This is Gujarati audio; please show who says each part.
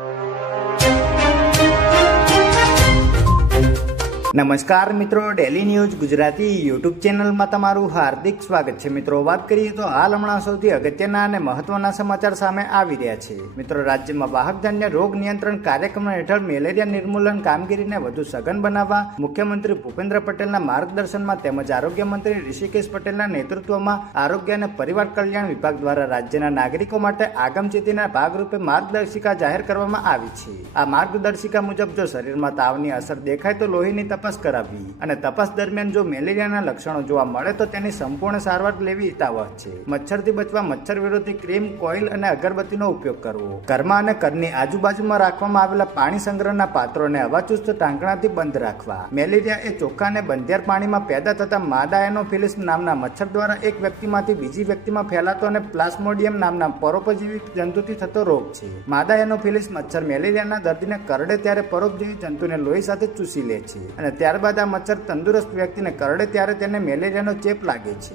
Speaker 1: you. નમસ્કાર મિત્રો ડેલી ન્યૂઝ ગુજરાતી યુટ્યુબ ચેનલમાં તમારું હાર્દિક સ્વાગત છે. મિત્રો, વાત કરીએ તો હાલ હમણાં સૌથી અગત્યના અને મહત્વના સમાચાર સામે આવી રહ્યા છે. મિત્રો, રાજ્યમાં વાહકજન્ય રોગ નિયંત્રણ કાર્યક્રમ હેઠળ મેલેરિયા નિર્મૂલન કામગીરીને વધુ સઘન બનાવવા મુખ્યમંત્રી ભૂપેન્દ્ર પટેલના માર્ગદર્શનમાં તેમજ આરોગ્ય મંત્રી ઋષિકેશ પટેલના નેતૃત્વમાં આરોગ્ય અને પરિવાર કલ્યાણ વિભાગ દ્વારા રાજ્યના નાગરિકો માટે આગમચેતીના ભાગરૂપે માર્ગદર્શિકા જાહેર કરવામાં આવી છે. આ માર્ગદર્શિકા મુજબ જો શરીરમાં તાવની અસર દેખાય તો લોહીની તપાસ કરાવવી અને તપાસ દરમિયાન જો મેલેરિયાના લક્ષણો જોવા મળે તો તેની સંપૂર્ણ સારવાર લેવી હિતાવહ છે. મચ્છરથી બચવા મચ્છર વિરોધી ક્રીમ, કોઇલ અને અગરબત્તીનો ઉપયોગ કરવો. ઘરમાં અને ઘરની આજુબાજુમાં રાખવામાં આવેલા પાણી સંગ્રહના પાત્રોને હવાચુસ્ત ટાંકણાથી બંધ રાખવા. મેલેરિયા એ ચોખ્ખા અને બંધિયાર પાણીમાં પેદા થતા માદા એનોફિલિસ નામના મચ્છર દ્વારા એક વ્યક્તિમાંથી બીજી વ્યક્તિમાં ફેલાતો અને પ્લાસ્મોડિયમ નામના પરોપજીવી જંતુથી થતો રોગ છે. માદા એનોફિલિસ મચ્છર મેલેરિયાના દર્દીને કરડે ત્યારે પરોપજીવી જંતુને લોહી સાથે ચૂસી લે છે અને ત્યારબાદ આ મચ્છર તંદુરસ્ત વ્યક્તિને કરડે ત્યારે તેને મેલેરિયાનો ચેપ લાગે છે.